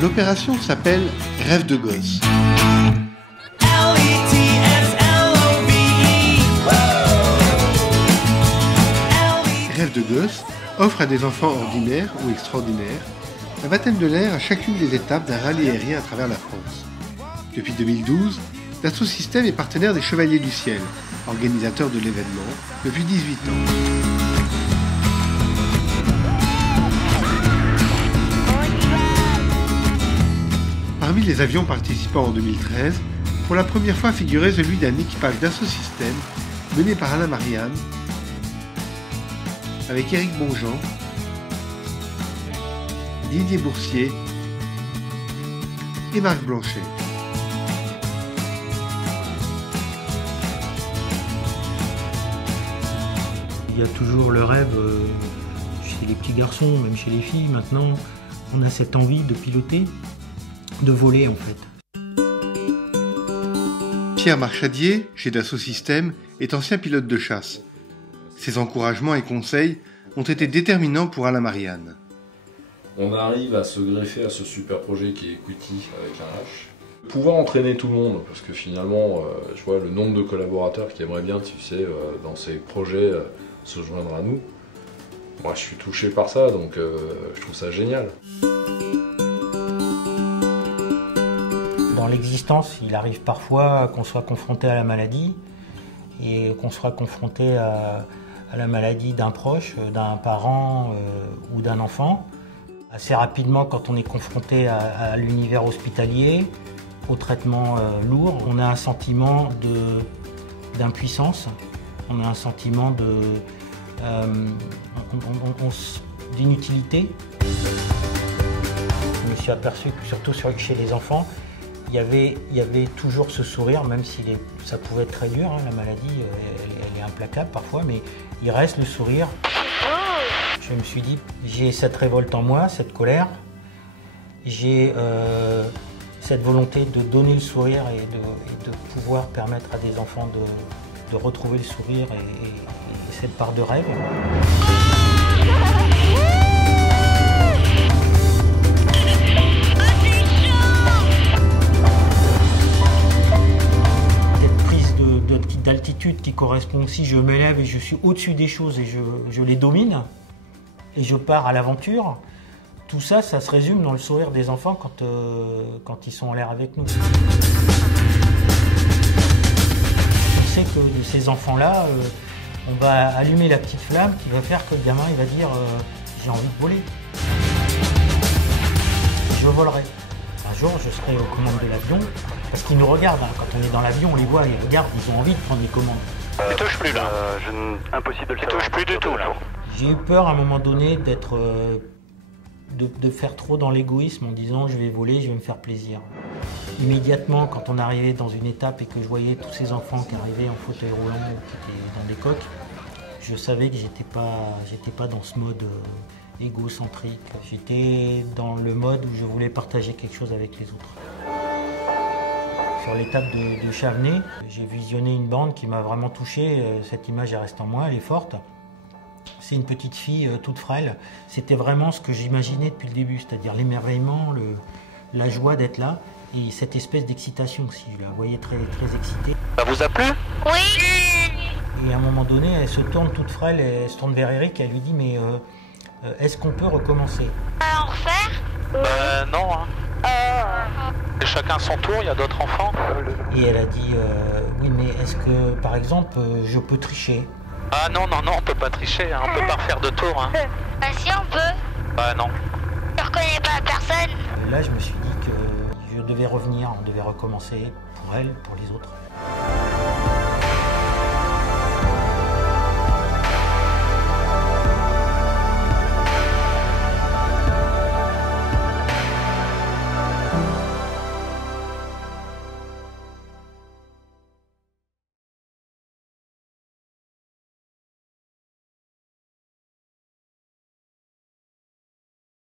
L'opération s'appelle Rêve de gosse. Rêve de gosse offre à des enfants ordinaires ou extraordinaires un baptême de l'air à chacune des étapes d'un rallye aérien à travers la France. Depuis 2012, Dassault Systèmes est partenaire des Chevaliers du Ciel, organisateur de l'événement depuis 18 ans. Parmi les avions participants en 2013, pour la première fois figurait celui d'un équipage Dassault Systèmes mené par Alain Marianne, avec Éric Bonjean, Didier Boursier et Marc Blanchet. Il y a toujours le rêve chez les petits garçons, même chez les filles maintenant, on a cette envie de piloter, de voler en fait. Pierre Marchadier, chez Dassault Systèmes, est ancien pilote de chasse. Ses encouragements et conseils ont été déterminants pour Alain Marianne. On arrive à se greffer à ce super projet qui est Equity avec un H. Pouvoir entraîner tout le monde, parce que finalement, je vois le nombre de collaborateurs qui aimeraient bien, tu sais, dans ces projets, se joindre à nous. Moi, je suis touché par ça, donc je trouve ça génial. Dans l'existence, il arrive parfois qu'on soit confronté à la maladie et qu'on soit confronté à la maladie d'un proche, d'un parent ou d'un enfant. Assez rapidement, quand on est confronté à l'univers hospitalier, au traitement lourd, on a un sentiment d'impuissance, on a un sentiment d'inutilité. Je me suis aperçu que surtout chez les enfants, il y avait toujours ce sourire, même si ça pouvait être très dur, hein, la maladie, elle est implacable parfois, mais il reste le sourire. Je me suis dit, j'ai cette révolte en moi, cette colère, j'ai cette volonté de donner le sourire et de pouvoir permettre à des enfants de retrouver le sourire et cette part de rêve. D'altitude qui correspond aussi, je m'élève et je suis au-dessus des choses et je les domine et je pars à l'aventure. Tout ça, ça se résume dans le sourire des enfants quand ils sont en l'air avec nous. On sait que de ces enfants-là, on va allumer la petite flamme qui va faire que le gamin il va dire j'ai envie de voler. Je volerai. Un jour, je serai aux commandes de l'avion, parce qu'ils nous regardent. Hein. Quand on est dans l'avion, on les voit, ils regardent, ils ont envie de prendre les commandes. Tu touches plus là. Impossible de le savoir. Tu touches plus du tout là. J'ai eu peur à un moment donné de faire trop dans l'égoïsme en disant je vais voler, je vais me faire plaisir. Immédiatement, quand on arrivait dans une étape et que je voyais tous ces enfants qui arrivaient en fauteuil roulant, qui étaient dans des coques, je savais que j'étais pas dans ce mode égocentrique. J'étais dans le mode où je voulais partager quelque chose avec les autres. Sur l'étape de Chavenay, j'ai visionné une bande qui m'a vraiment touché. Cette image elle reste en moi, elle est forte. C'est une petite fille toute frêle. C'était vraiment ce que j'imaginais depuis le début, c'est-à-dire l'émerveillement, la joie d'être là et cette espèce d'excitation aussi. Je la voyais très, très excitée. Ça vous a plu? Oui. Et à un moment donné, elle se tourne toute frêle, elle se tourne vers Eric et elle lui dit mais est-ce qu'on peut recommencer? En refaire? Non. Hein. Et chacun son tour, il y a d'autres enfants. Et elle a dit oui mais est-ce que par exemple je peux tricher? Ah non, on peut pas tricher, hein. On peut pas refaire de tour. Hein. Bah si on peut. Bah non. Je reconnais pas personne. Là je me suis dit que je devais revenir, on devait recommencer pour elle, pour les autres.